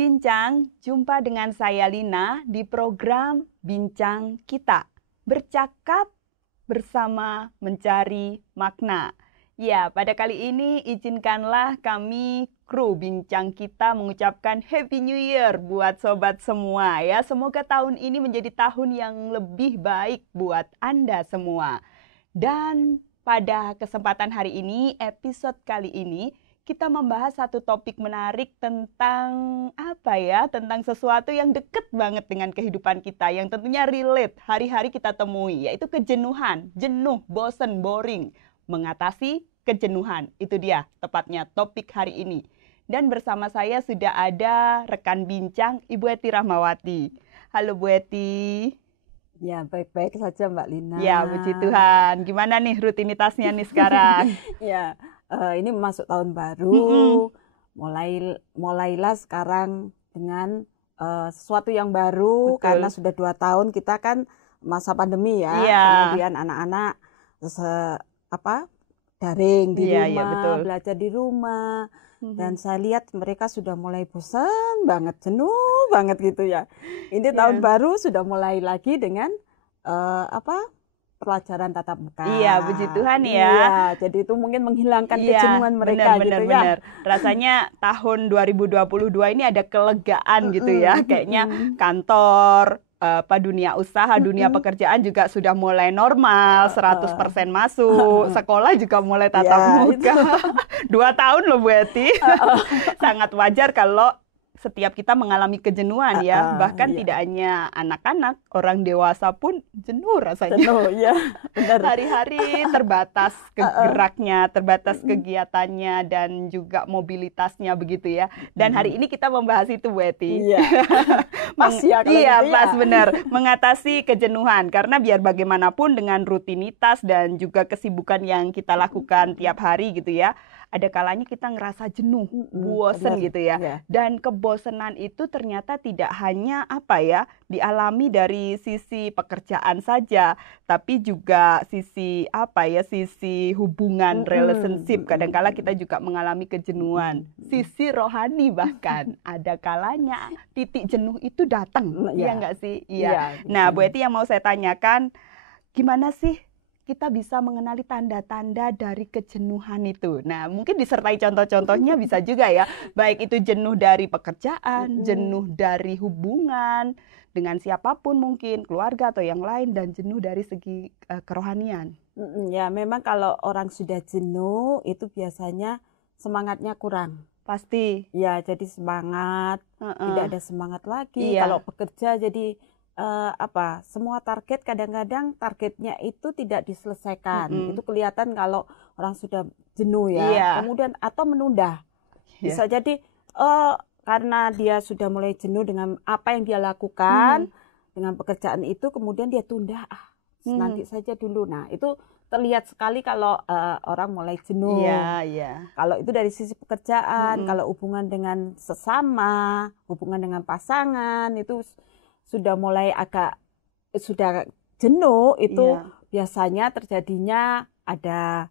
Bincang, jumpa dengan saya Lina di program Bincang Kita. Bercakap bersama mencari makna. Ya, pada kali ini izinkanlah kami kru Bincang Kita mengucapkan Happy New Year buat sobat semua ya. Semoga tahun ini menjadi tahun yang lebih baik buat Anda semua. Dan pada kesempatan hari ini, episode kali ini, kita membahas satu topik menarik tentang tentang sesuatu yang dekat banget dengan kehidupan kita, yang tentunya relate hari-hari kita temui, yaitu kejenuhan, jenuh, bosen, boring, mengatasi kejenuhan. Itu dia tepatnya topik hari ini. Dan bersama saya sudah ada rekan bincang Ibu Eti Rahmawati. Halo Bu Eti. Ya, baik-baik saja Mbak Lina. Ya, puji Tuhan. Gimana nih rutinitasnya nih sekarang? Ya, ini masuk tahun baru. Mulailah sekarang dengan sesuatu yang baru. Betul. Karena sudah 2 tahun kita kan masa pandemi ya. Iya. Kemudian anak-anak daring di Iya, rumah, iya, betul. belajar di rumah. Dan saya lihat mereka sudah mulai bosan banget, jenuh banget gitu ya. Ini tahun baru sudah mulai lagi dengan pelajaran tatap muka. Iya, puji Tuhan ya. Iya, jadi itu mungkin menghilangkan kejenuhan mereka gitu ya. Rasanya tahun 2022 ini ada kelegaan gitu ya. Kayaknya kantor, dunia usaha, dunia pekerjaan juga sudah mulai normal, 100% masuk. Sekolah juga mulai tatap muka. 2 tahun loh Bu Eti. Sangat wajar kalau setiap kita mengalami kejenuhan ya. Bahkan tidak hanya anak-anak, orang dewasa pun jenuh rasanya. Jenuh, ya, benar. Hari-hari terbatas geraknya, terbatas kegiatannya, dan juga mobilitasnya begitu ya. Dan hari ini kita membahas itu Bu Eti. Iya. Pas ya kalau iya, gitu ya. pas benar. Mengatasi kejenuhan. Karena biar bagaimanapun dengan rutinitas dan juga kesibukan yang kita lakukan tiap hari gitu ya, ada kalanya kita ngerasa jenuh, bosen gitu ya. Iya. Dan kebosanan itu ternyata tidak hanya dialami dari sisi pekerjaan saja, tapi juga sisi sisi hubungan, relationship. Kadang-kala kita juga mengalami kejenuhan. Sisi rohani bahkan ada kalanya titik jenuh itu datang. Iya nggak sih? Iya. Nah, Bu Eti yang mau saya tanyakan, gimana sih kita bisa mengenali tanda-tanda dari kejenuhan itu? Nah, mungkin disertai contoh-contohnya bisa juga ya. Baik itu jenuh dari pekerjaan, jenuh dari hubungan dengan siapapun mungkin, keluarga atau yang lain, dan jenuh dari segi kerohanian. Ya, memang kalau orang sudah jenuh itu biasanya semangatnya kurang. Pasti. Ya, jadi semangat, tidak ada semangat lagi. Iya. Kalau bekerja jadi semua target, kadang-kadang targetnya itu tidak diselesaikan. Itu kelihatan kalau orang sudah jenuh ya. Iya. Kemudian atau menunda. Bisa jadi karena dia sudah mulai jenuh dengan apa yang dia lakukan, dengan pekerjaan itu, kemudian dia tunda, nanti saja dulu. Nah, itu terlihat sekali kalau orang mulai jenuh. Iya. Kalau itu dari sisi pekerjaan, kalau hubungan dengan sesama, hubungan dengan pasangan, itu sudah mulai sudah jenuh, itu biasanya terjadinya ada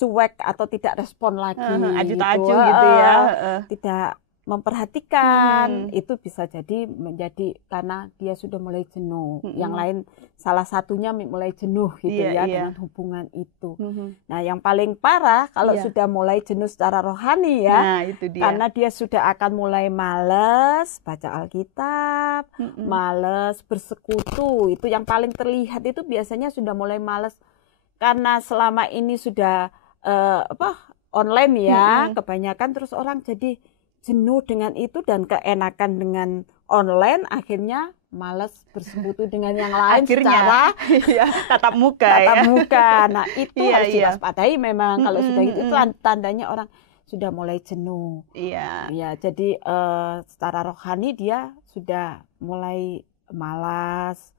cuek atau tidak respon lagi, aju-aju gitu ya, tidak memperhatikan. Itu bisa jadi menjadi karena dia sudah mulai jenuh. Yang lain salah satunya mulai jenuh gitu dengan hubungan itu. Nah, yang paling parah kalau sudah mulai jenuh secara rohani ya. Nah, itu dia. Karena dia sudah akan mulai malas baca Alkitab, malas bersekutu. Itu yang paling terlihat, itu biasanya sudah mulai malas karena selama ini sudah online ya, kebanyakan, terus orang jadi jenuh dengan itu dan keenakan dengan online, akhirnya malas bersekutu dengan yang lain akhirnya, secara tatap muka. Nah, itu harus diwaspadai memang. Kalau sudah gitu, itu tandanya orang sudah mulai jenuh. Iya. Ya, jadi secara rohani dia sudah mulai malas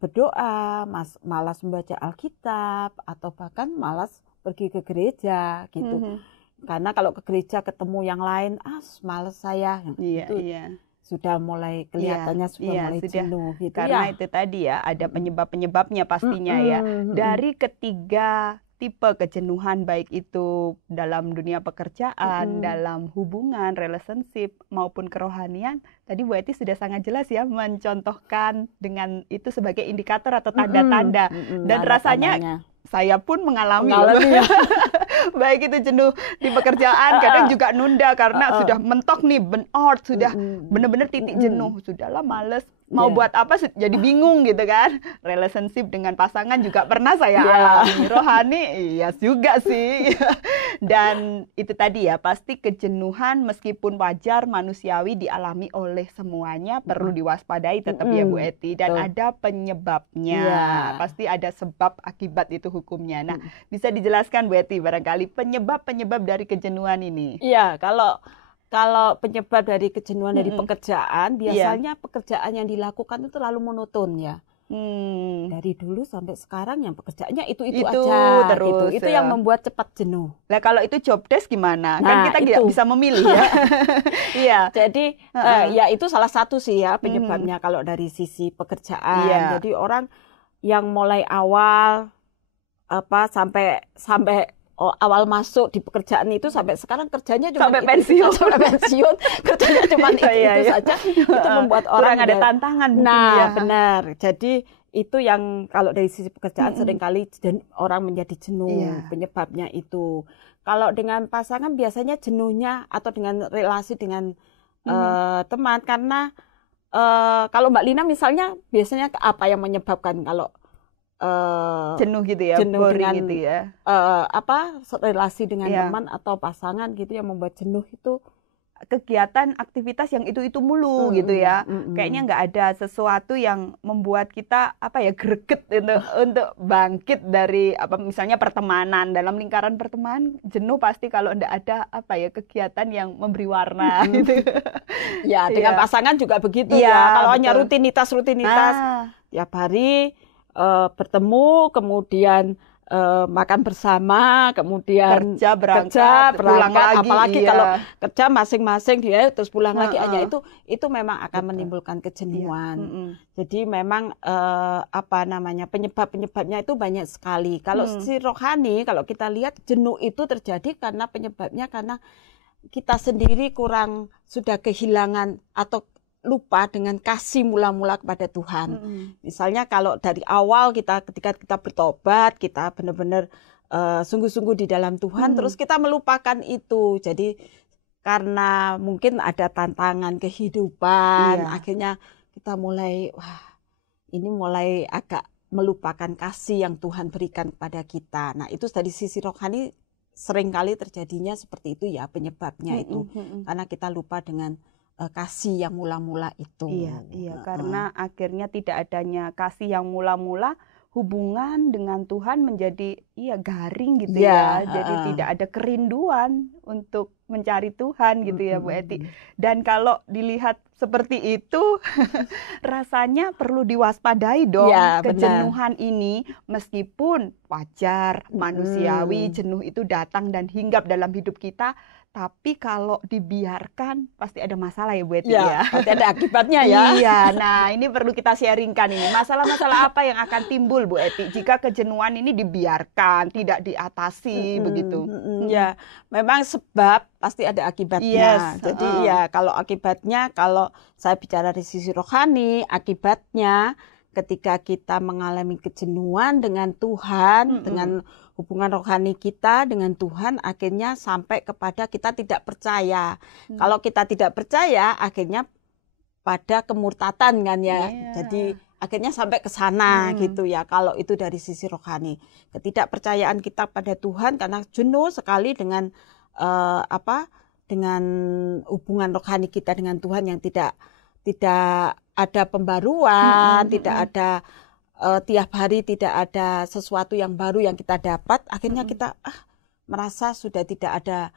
berdoa, malas membaca Alkitab, atau bahkan malas pergi ke gereja gitu. Karena kalau ke gereja ketemu yang lain, malas saya. Sudah mulai kelihatannya mulai jenuh gitu. Karena itu tadi ya, ada penyebab-penyebabnya pastinya ya. Dari ketiga tipe kejenuhan, baik itu dalam dunia pekerjaan, dalam hubungan, relationship, maupun kerohanian. Tadi Bu Eti sudah sangat jelas ya mencontohkan dengan itu sebagai indikator atau tanda-tanda. Dan rasanya saya pun mengalami ya. Baik itu jenuh di pekerjaan, kadang juga nunda karena sudah mentok nih, burnout, sudah benar-benar titik jenuh, sudahlah males, mau buat apa jadi bingung gitu kan. Relationship dengan pasangan juga pernah saya alami, rohani iya juga sih. Dan itu tadi ya, pasti kejenuhan meskipun wajar, manusiawi, dialami oleh semuanya, perlu diwaspadai tetap ya Bu Eti, dan ada penyebabnya. Pasti ada sebab akibat itu hukumnya. Nah, bisa dijelaskan Bu Eti barangkali penyebab dari kejenuhan ini? Iya, kalau penyebab dari kejenuhan dari pekerjaan, biasanya pekerjaan yang dilakukan itu terlalu monoton ya. Dari dulu sampai sekarang yang pekerjaannya itu aja terus, gitu. Itu yang membuat cepat jenuh. Nah, kalau itu job desk gimana? Kan kita tidak bisa memilih ya. Iya. Jadi ya itu salah satu sih ya penyebabnya kalau dari sisi pekerjaan. Jadi orang yang mulai awal sampai awal masuk di pekerjaan itu sampai sekarang kerjanya cuma sampai pensiun kerjanya cuma itu saja, itu membuat orang ada tantangan mungkin ya. Benar. Jadi itu yang kalau dari sisi pekerjaan seringkali orang menjadi jenuh, penyebabnya itu. Kalau dengan pasangan biasanya jenuhnya atau dengan relasi dengan teman, karena kalau Mbak Lina misalnya biasanya apa yang menyebabkan kalau jenuh gitu ya, jenuh boring dengan, gitu ya, relasi dengan teman atau pasangan gitu yang membuat jenuh itu? Kegiatan aktivitas yang itu mulu gitu ya. Kayaknya nggak ada sesuatu yang membuat kita greget untuk bangkit dari misalnya pertemanan. Dalam lingkaran pertemanan jenuh pasti kalau nggak ada kegiatan yang memberi warna gitu. Ya, dengan pasangan juga begitu ya. Kalau hanya rutinitas tiap hari bertemu, kemudian makan bersama, kemudian kerja berangkat pulang lagi, apalagi kalau kerja masing-masing dia terus pulang lagi, hanya itu memang akan menimbulkan kejenuhan. Jadi memang penyebabnya itu banyak sekali. Kalau si rohani, kalau kita lihat jenuh itu terjadi karena penyebabnya karena kita sendiri sudah kehilangan atau lupa dengan kasih mula-mula kepada Tuhan. Misalnya kalau dari awal ketika kita bertobat, kita benar-benar sungguh-sungguh di dalam Tuhan, terus kita melupakan itu. Jadi karena mungkin ada tantangan kehidupan, akhirnya kita mulai agak melupakan kasih yang Tuhan berikan kepada kita. Nah, itu dari sisi rohani seringkali terjadinya seperti itu ya, penyebabnya itu. Karena kita lupa dengan kasih yang mula-mula itu. Iya, karena akhirnya tidak adanya kasih yang mula-mula, hubungan dengan Tuhan menjadi garing gitu ya. Jadi tidak ada kerinduan untuk mencari Tuhan gitu ya Bu Eti. Dan kalau dilihat seperti itu rasanya perlu diwaspadai dong kejenuhan ini, meskipun wajar, manusiawi, jenuh itu datang dan hinggap dalam hidup kita. Tapi kalau dibiarkan pasti ada masalah ya Bu Eti ya. Pasti ada akibatnya ya. Iya, nah ini perlu kita sharingkan ini. Masalah-masalah apa yang akan timbul Bu Eti jika kejenuhan ini dibiarkan, tidak diatasi begitu. Ya, memang sebab pasti ada akibatnya. Jadi kalau akibatnya, kalau saya bicara dari sisi rohani, akibatnya ketika kita mengalami kejenuhan dengan Tuhan, dengan hubungan rohani kita dengan Tuhan, akhirnya sampai kepada kita tidak percaya. Kalau kita tidak percaya, akhirnya pada kemurtatan kan ya. Dengan akhirnya sampai ke sana gitu ya. Kalau itu dari sisi rohani, ketidakpercayaan kita pada Tuhan karena jenuh sekali dengan dengan hubungan rohani kita dengan Tuhan yang tidak ada pembaruan, tidak ada tiap hari, tidak ada sesuatu yang baru yang kita dapat, akhirnya kita merasa sudah tidak ada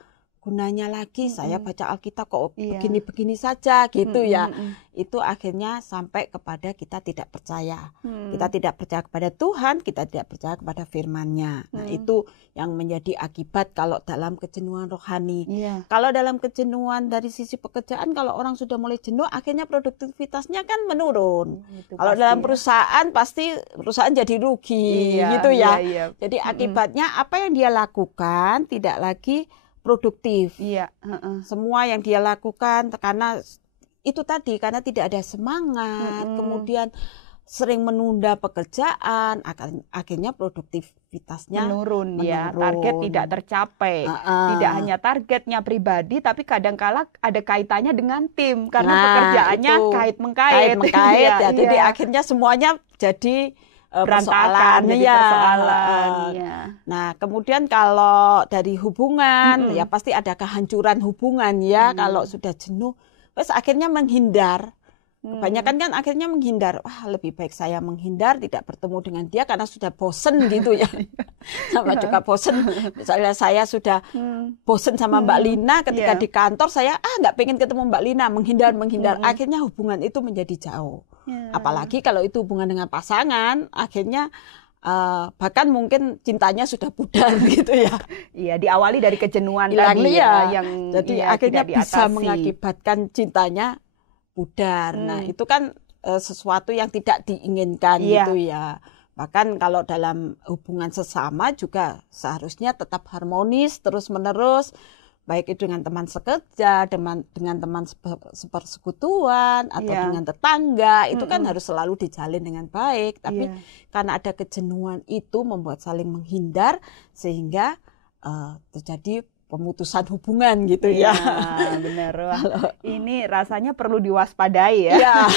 gunanya lagi saya baca Alkitab kok begini-begini saja gitu ya. Itu akhirnya sampai kepada kita tidak percaya. Kita tidak percaya kepada Tuhan, kita tidak percaya kepada firman-Nya. Nah, itu yang menjadi akibat kalau dalam kejenuhan rohani. Kalau dalam kejenuhan dari sisi pekerjaan, kalau orang sudah mulai jenuh, akhirnya produktivitasnya kan menurun. Kalau dalam perusahaan pasti perusahaan jadi rugi gitu ya. Jadi akibatnya apa yang dia lakukan tidak lagi produktif. Semua yang dia lakukan karena itu tadi, karena tidak ada semangat, kemudian sering menunda pekerjaan, akhirnya produktivitasnya menurun. Target tidak tercapai. Tidak hanya targetnya pribadi, tapi kadang-kala ada kaitannya dengan tim karena pekerjaannya kait-mengkait. Jadi akhirnya semuanya jadi berantakan, persoalan. Nah, kemudian kalau dari hubungan, ya pasti ada kehancuran hubungan ya. Kalau sudah jenuh, terus akhirnya menghindar. Kebanyakan kan akhirnya menghindar. Wah, lebih baik saya menghindar, tidak bertemu dengan dia karena sudah bosen gitu ya. Sama juga bosen. Misalnya saya sudah bosen sama Mbak Lina ketika di kantor, saya nggak pengen ketemu Mbak Lina, menghindar. Akhirnya hubungan itu menjadi jauh. Apalagi kalau itu hubungan dengan pasangan, akhirnya bahkan mungkin cintanya sudah pudar gitu ya. Iya, diawali dari kejenuhan tadi yang jadi akhirnya bisa mengakibatkan cintanya pudar. Nah, itu kan sesuatu yang tidak diinginkan gitu ya. Bahkan kalau dalam hubungan sesama juga seharusnya tetap harmonis terus-menerus, baik itu dengan teman sekerja, dengan teman sepersekutuan, atau dengan tetangga, itu kan harus selalu dijalin dengan baik. Tapi karena ada kejenuhan itu membuat saling menghindar, sehingga terjadi pemutusan hubungan gitu ya. Benar. Ini rasanya perlu diwaspadai ya.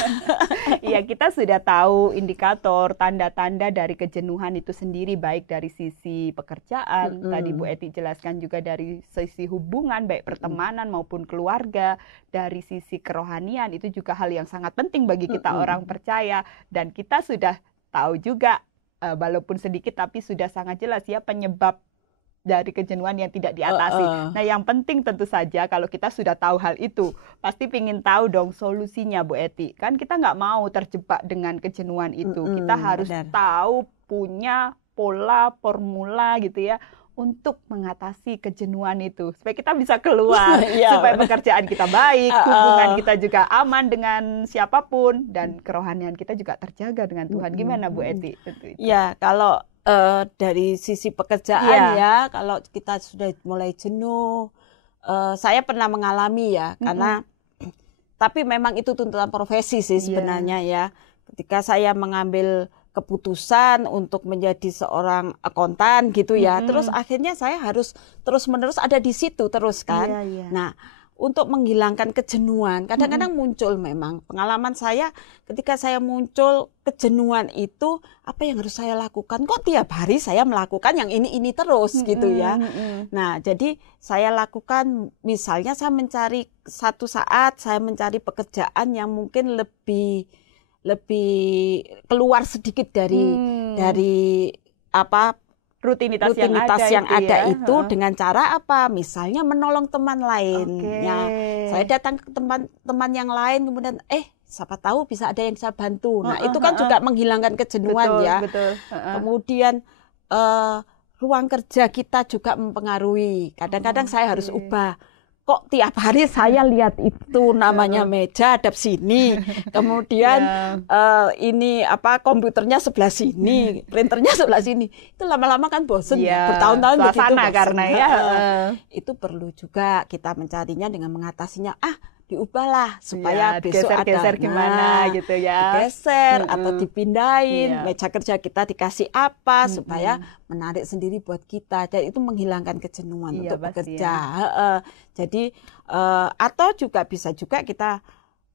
Iya, kita sudah tahu indikator, tanda-tanda dari kejenuhan itu sendiri, baik dari sisi pekerjaan, tadi Bu Eti jelaskan juga dari sisi hubungan, baik pertemanan maupun keluarga, dari sisi kerohanian, itu juga hal yang sangat penting bagi kita orang percaya. Dan kita sudah tahu juga, walaupun sedikit tapi sudah sangat jelas ya penyebab dari kejenuhan yang tidak diatasi. Nah, yang penting tentu saja kalau kita sudah tahu hal itu, pasti ingin tahu dong solusinya, Bu Eti. Kan kita nggak mau terjebak dengan kejenuhan itu. Kita harus tahu, punya pola, formula gitu ya, untuk mengatasi kejenuhan itu. Supaya kita bisa keluar, supaya pekerjaan kita baik, hubungan kita juga aman dengan siapapun, dan kerohanian kita juga terjaga dengan Tuhan. Gimana, Bu Eti? Ya, kalau dari sisi pekerjaan ya, kalau kita sudah mulai jenuh, saya pernah mengalami ya, karena tapi memang itu tuntutan profesi sih sebenarnya ya. Ketika saya mengambil keputusan untuk menjadi seorang akuntan gitu ya, terus akhirnya saya harus terus-menerus ada di situ terus kan. Nah, untuk menghilangkan kejenuhan, kadang-kadang muncul memang. Pengalaman saya ketika saya muncul kejenuhan itu, apa yang harus saya lakukan? Kok tiap hari saya melakukan yang ini terus gitu ya. Nah, jadi saya lakukan, misalnya saya mencari satu saat, saya mencari pekerjaan yang mungkin lebih keluar sedikit dari apa rutinitas yang ada itu dengan cara apa? Misalnya menolong teman lain. Ya, saya datang ke teman-teman yang lain, kemudian siapa tahu bisa ada yang saya bantu. Nah, itu kan juga menghilangkan kejenuhan ya. Kemudian ruang kerja kita juga mempengaruhi. Kadang-kadang saya harus ubah. Kok tiap hari saya lihat itu namanya meja hadap sini, kemudian ini komputernya sebelah sini, printernya sebelah sini, itu lama-lama kan bosen, bertahun-tahun begitu bosen. Karena itu perlu juga kita mencarinya dengan mengatasinya. Diubahlah supaya besok geser gimana gitu ya, digeser atau dipindahin, meja kerja kita dikasih apa supaya menarik sendiri buat kita. Jadi itu menghilangkan kejenuhan untuk bekerja. Jadi atau juga bisa juga kita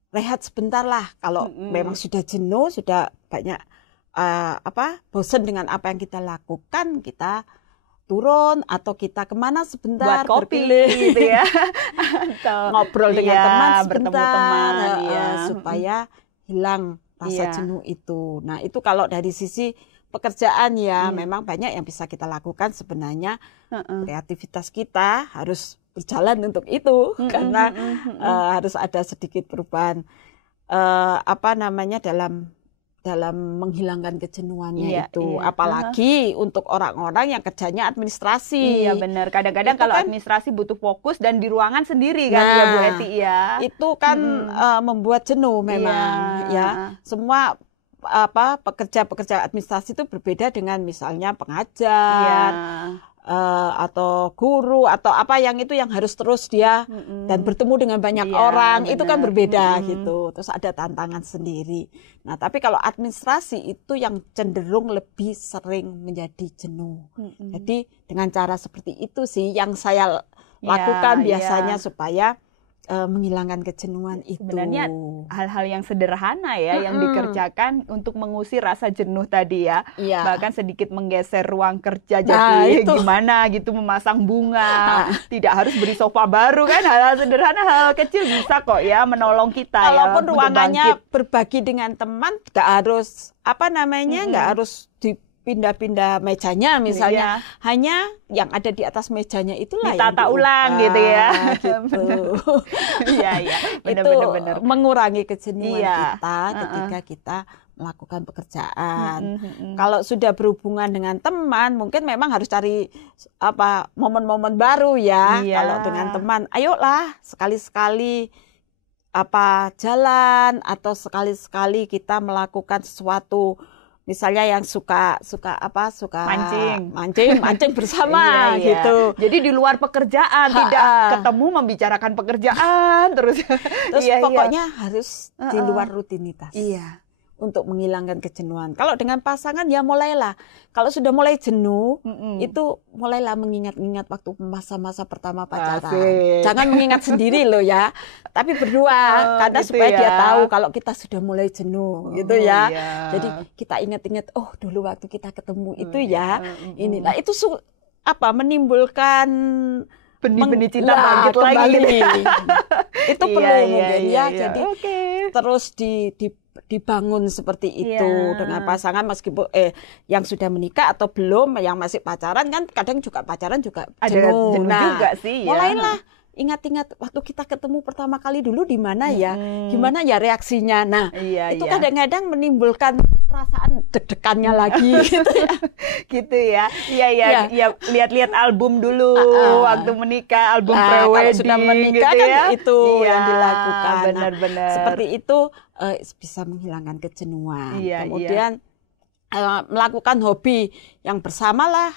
rehat sebentar lah kalau memang sudah jenuh, sudah banyak bosan dengan apa yang kita lakukan, kita turun atau kita kemana sebentar, buat kopi gitu ya, ngobrol dengan teman sebentar, supaya hilang rasa jenuh itu. Nah, itu kalau dari sisi pekerjaan ya, memang banyak yang bisa kita lakukan sebenarnya. Kreativitas kita harus berjalan untuk itu karena harus ada sedikit perubahan dalam menghilangkan kejenuhannya itu. Apalagi untuk orang-orang yang kerjanya administrasi. Iya benar. Kadang-kadang kalau administrasi butuh fokus dan di ruangan sendiri kan ya Bu Eti ya. Itu kan membuat jenuh memang ya. Semua pekerja administrasi itu berbeda dengan misalnya pengajar. Atau guru atau apa yang harus terus dia dan bertemu dengan banyak orang, itu kan berbeda gitu. Terus ada tantangan sendiri. Nah, tapi kalau administrasi itu yang cenderung lebih sering menjadi jenuh. Jadi dengan cara seperti itu sih yang saya lakukan biasanya supaya menghilangkan kejenuhan itu. Sebenarnya hal-hal yang sederhana ya yang dikerjakan untuk mengusir rasa jenuh tadi ya. Bahkan sedikit menggeser ruang kerja jadi gimana gitu, memasang bunga. Tidak harus beri sofa baru kan, hal-hal sederhana, hal kecil bisa kok ya menolong kita. Walaupun ruangannya berbagi dengan teman, nggak harus nggak harus pindah-pindah mejanya misalnya, hanya yang ada di atas mejanya itulah ditata ulang gitu ya. Gitu. Iya, benar-benar mengurangi kejenuhan kita ketika kita melakukan pekerjaan. Kalau sudah berhubungan dengan teman, mungkin memang harus cari momen-momen baru ya. Kalau dengan teman, ayolah sekali-sekali jalan atau sekali-sekali kita melakukan sesuatu. Misalnya yang suka mancing bersama gitu. Jadi di luar pekerjaan, tidak ketemu membicarakan pekerjaan terus pokoknya harus di luar rutinitas. Untuk menghilangkan kejenuhan. Kalau dengan pasangan ya mulailah. Kalau sudah mulai jenuh, itu mulailah mengingat-ingat waktu masa-masa pertama pacaran. Jangan mengingat sendiri loh ya. Tapi berdua, karena gitu supaya dia tahu kalau kita sudah mulai jenuh gitu ya. Jadi kita ingat-ingat, dulu waktu kita ketemu itu ya. Inilah itu menimbulkan benih-benih cinta bangkit lagi. Itu perlu mungkin ya. Jadi terus dibangun seperti itu dengan pasangan, meskipun yang sudah menikah atau belum, yang masih pacaran kan kadang juga pacaran juga jenuh. Juga sih ya. Mulailah ingat-ingat waktu kita ketemu pertama kali dulu di mana ya, gimana ya reaksinya. Nah, itu kadang-kadang menimbulkan perasaan deg-degannya lagi gitu ya. Gitu ya. Iya, lihat-lihat album dulu waktu menikah, album pre-wedding sudah menikah gitu kan ya. Itu yang dilakukan. Benar-benar. Seperti itu bisa menghilangkan kejenuhan. Kemudian melakukan hobi yang bersama lah,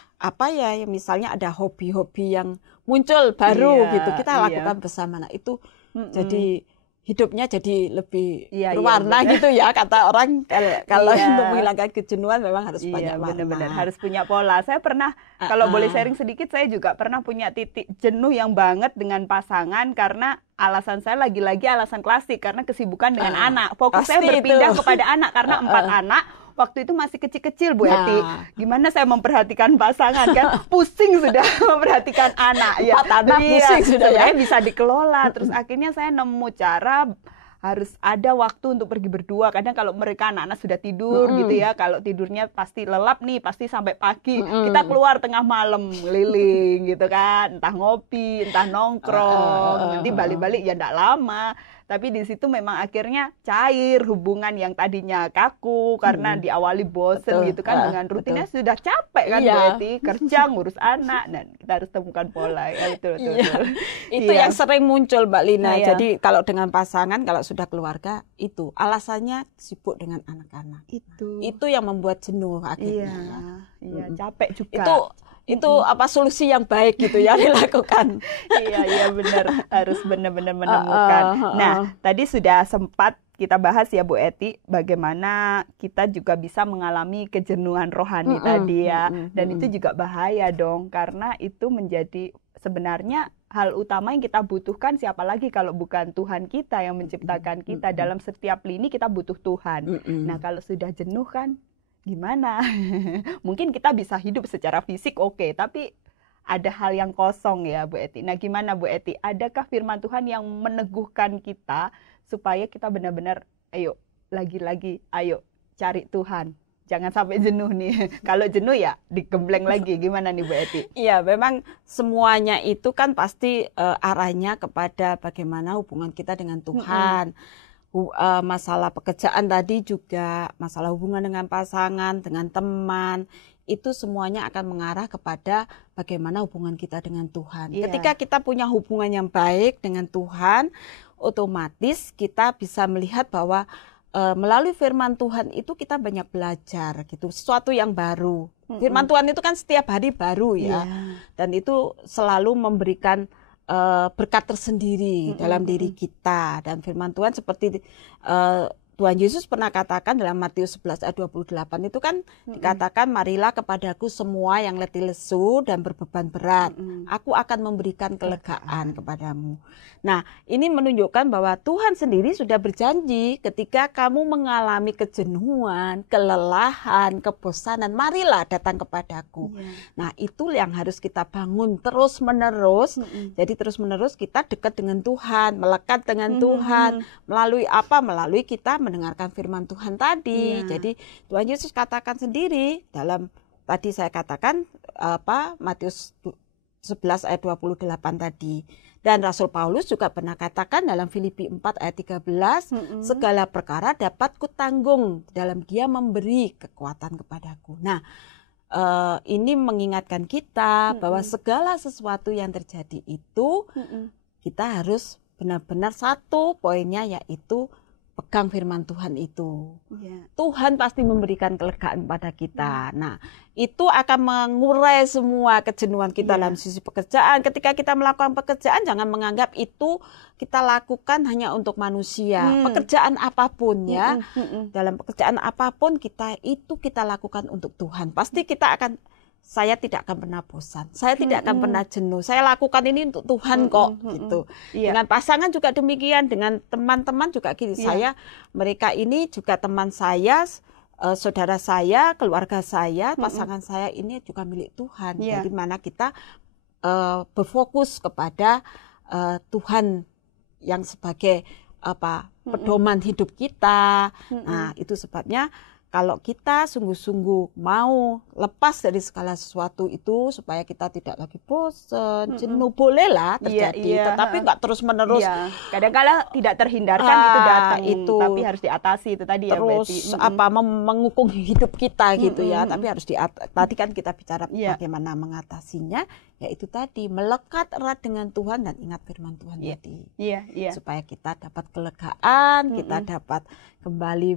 misalnya ada hobi-hobi yang muncul baru gitu, kita lakukan bersama. Nah itu jadi hidupnya jadi lebih berwarna gitu ya, kata orang. Kalau untuk menghilangkan kejenuhan memang harus banyak warna. Benar-benar harus punya pola. Saya pernah, kalau boleh sharing sedikit, saya juga pernah punya titik jenuh yang banget dengan pasangan karena alasan saya lagi-lagi alasan klasik, karena kesibukan dengan anak. Fokus saya berpindah kepada anak karena 4 anak. Waktu itu masih kecil-kecil Bu Eti. Gimana saya memperhatikan pasangan kan? Pusing sudah memperhatikan anak. Pusing sudah ya. Bisa dikelola. Terus akhirnya saya nemu cara harus ada waktu untuk pergi berdua. Kadang kalau mereka anak-anak sudah tidur gitu ya, kalau tidurnya pasti lelap nih, pasti sampai pagi. Kita keluar tengah malam keliling gitu kan, entah ngopi, entah nongkrong. Nanti balik-balik ya enggak lama. Tapi di situ memang akhirnya cair hubungan yang tadinya kaku karena diawali bosen gitu kan, dengan rutinnya sudah capek kan Bu Eti, kerja ngurus anak, dan kita harus temukan pola ya. Betul. Itu yang sering muncul Mbak Lina. Jadi kalau dengan pasangan, kalau sudah keluarga, itu alasannya sibuk dengan anak-anak. Itu yang membuat jenuh akhirnya. Capek juga. Itu solusi yang baik gitu ya dilakukan. Iya benar, harus benar-benar menemukan. Nah, tadi sudah sempat kita bahas ya Bu Eti, bagaimana kita juga bisa mengalami kejenuhan rohani tadi ya. Dan itu juga bahaya dong, karena itu menjadi sebenarnya hal utama yang kita butuhkan. Siapa lagi kalau bukan Tuhan kita yang menciptakan kita. Dalam setiap lini kita butuh Tuhan. Nah, kalau sudah jenuh kan gimana? Mungkin kita bisa hidup secara fisik oke, tapi ada hal yang kosong ya Bu Eti. Nah, gimana Bu Eti? Adakah firman Tuhan yang meneguhkan kita supaya kita benar-benar ayo cari Tuhan. jangan sampai jenuh nih. Kalau jenuh ya digembleng lagi. Gimana nih Bu Eti? Iya, memang semuanya itu kan pasti arahnya kepada bagaimana hubungan kita dengan Tuhan. Masalah pekerjaan tadi juga, masalah hubungan dengan pasangan, dengan teman, itu semuanya akan mengarah kepada bagaimana hubungan kita dengan Tuhan. Ketika kita punya hubungan yang baik dengan Tuhan, otomatis kita bisa melihat bahwa melalui firman Tuhan itu kita banyak belajar gitu, sesuatu yang baru. Firman Tuhan itu kan setiap hari baru ya, dan itu selalu memberikan berkat tersendiri dalam diri kita. Dan firman Tuhan seperti Tuhan Yesus pernah katakan dalam Matius 11 ayat 28 itu kan dikatakan, marilah kepadaku semua yang letih lesu dan berbeban berat, aku akan memberikan kelegaan kepadamu. Nah, ini menunjukkan bahwa Tuhan sendiri sudah berjanji ketika kamu mengalami kejenuhan, kelelahan, kebosanan, marilah datang kepadaku. Nah, itu yang harus kita bangun terus menerus. Jadi terus menerus kita dekat dengan Tuhan, melekat dengan Tuhan. Melalui apa? Melalui kita mendengarkan firman Tuhan tadi. Jadi Tuhan Yesus katakan sendiri dalam, tadi saya katakan Matius 11 ayat 28 tadi. Dan Rasul Paulus juga pernah katakan dalam Filipi 4 ayat 13, segala perkara dapat kutanggung dalam Dia memberi kekuatan kepadaku. Nah, ini mengingatkan kita bahwa segala sesuatu yang terjadi itu kita harus benar-benar satu poinnya, yaitu pegang firman Tuhan itu. Tuhan pasti memberikan kelegaan pada kita. Nah, itu akan mengurai semua kejenuhan kita dalam sisi pekerjaan. Ketika kita melakukan pekerjaan, jangan menganggap itu kita lakukan hanya untuk manusia. Pekerjaan apapun ya, dalam pekerjaan apapun kita lakukan untuk Tuhan. Pasti kita akan, saya tidak akan pernah bosan, saya tidak akan pernah jenuh, saya lakukan ini untuk Tuhan kok, gitu. Dengan pasangan juga demikian, dengan teman-teman juga gitu. Mereka ini juga teman saya, saudara saya, keluarga saya, pasangan saya ini juga milik Tuhan. Jadi mana kita berfokus kepada Tuhan yang sebagai pedoman hidup kita. Nah, itu sebabnya kalau kita sungguh-sungguh mau lepas dari segala sesuatu itu supaya kita tidak lagi bosan, jenuh, bolehlah terjadi, tetapi nggak terus-menerus. Kadang-kala tidak terhindarkan itu datang, tapi harus diatasi itu tadi terus ya, mengukung hidup kita gitu ya. Tapi harus tadi kan kita bicara bagaimana mengatasinya, yaitu tadi melekat erat dengan Tuhan dan ingat firman Tuhan tadi. Supaya kita dapat kelegaan, kita dapat kembali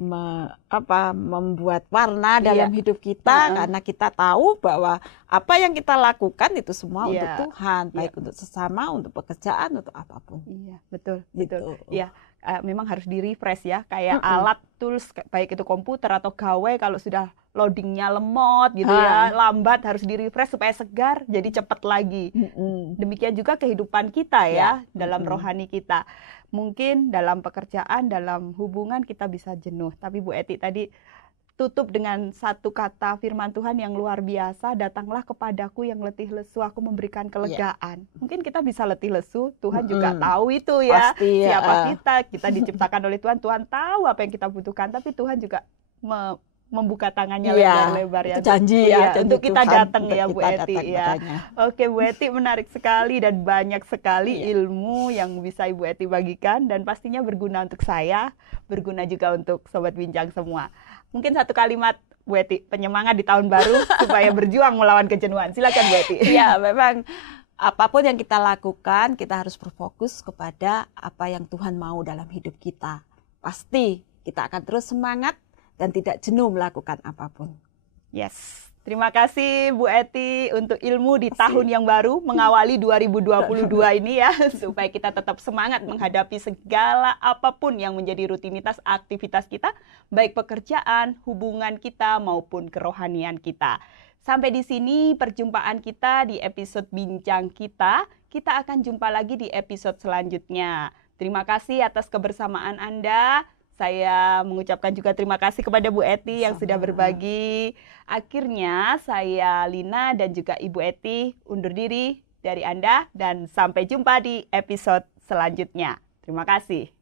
membuat warna dalam hidup kita, karena kita tahu bahwa apa yang kita lakukan itu semua untuk Tuhan, baik untuk sesama, untuk pekerjaan, untuk apapun. Betul. Memang harus di-refresh ya, kayak alat tools, baik itu komputer atau gawai, kalau sudah loadingnya lemot gitu ya, lambat, harus di-refresh supaya segar, jadi cepat lagi. Demikian juga kehidupan kita ya, dalam rohani kita. Mungkin dalam pekerjaan, dalam hubungan kita bisa jenuh, tapi Bu Eti tadi tutup dengan satu kata firman Tuhan yang luar biasa, datanglah kepadaku yang letih lesu, aku memberikan kelegaan. Mungkin kita bisa letih lesu, Tuhan juga tahu itu ya. Pasti, siapa kita diciptakan oleh Tuhan, Tuhan tahu apa yang kita butuhkan, tapi Tuhan juga membuka tangannya lebar-lebar ya. Itu janji untuk kita datang ya Bu Eti ya. Oke Bu Eti, menarik sekali dan banyak sekali ilmu yang bisa Ibu Eti bagikan, dan pastinya berguna untuk saya, berguna juga untuk Sobat Bincang semua. Mungkin satu kalimat Bu Eti, penyemangat di tahun baru supaya berjuang melawan kejenuhan. Silakan Bu Eti. Ya, memang apapun yang kita lakukan, kita harus berfokus kepada apa yang Tuhan mau dalam hidup kita. Pasti kita akan terus semangat dan tidak jenuh melakukan apapun. Terima kasih Bu Eti untuk ilmu di tahun yang baru, mengawali 2022 ini ya, supaya kita tetap semangat menghadapi segala apapun yang menjadi rutinitas aktivitas kita, baik pekerjaan, hubungan kita, maupun kerohanian kita. Sampai di sini perjumpaan kita di episode Bincang Kita. Kita akan jumpa lagi di episode selanjutnya. Terima kasih atas kebersamaan Anda. Saya mengucapkan juga terima kasih kepada Bu Eti yang sudah berbagi. Akhirnya saya Lina dan juga Ibu Eti undur diri dari Anda dan sampai jumpa di episode selanjutnya. Terima kasih.